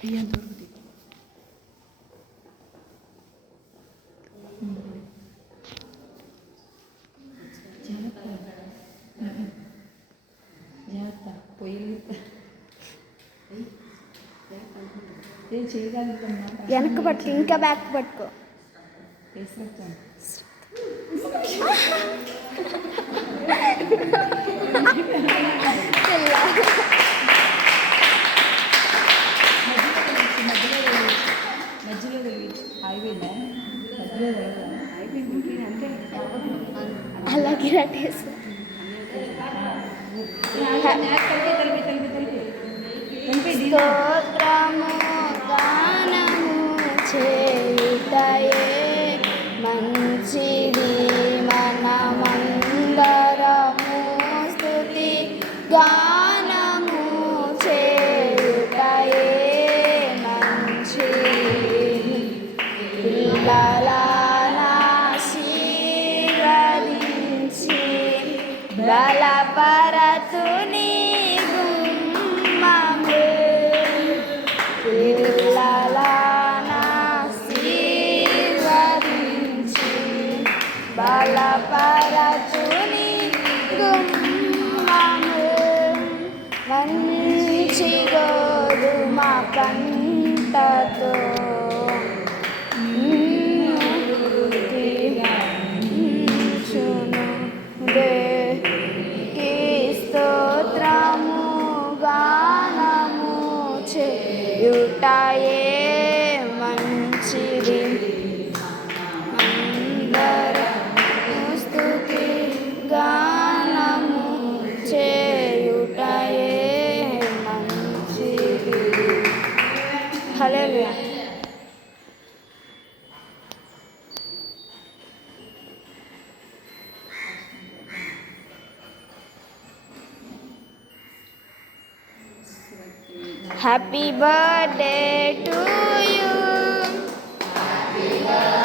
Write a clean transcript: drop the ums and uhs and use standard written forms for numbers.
బియ్యం దొరుకుతుంది. జాగ్రత్త పొయ్యి చేయగలుగుతున్నా. వెనక్కి పట్టుకో, ఇంకా బ్యాక్ పట్టుకో. వేసేస్తాను. మధ్యలో వెలిగించు. అయిపోయిందా? మధ్యలో అయిపోయింది. అంతే అలాగే రట్టేసి స్తోత్రము గానము చేయుటయే మంచిది, మనమందరము స్తుతి గానము చేయుటయే మంచిది. పిల్లలనాశీర్వదించి బలపరతుని గుమ్మము, పిల్లలనాశీర్వదించి బలపరతుని గుమ్మము, మంచి గోధుమ పంటతో స్తోత్రము గానము చేయుటయే మంచిది, అందరము స్తుతి గానము చేయుటయే మంచిది. హల్లెలూయా. Happy birthday to you. Happy birthday.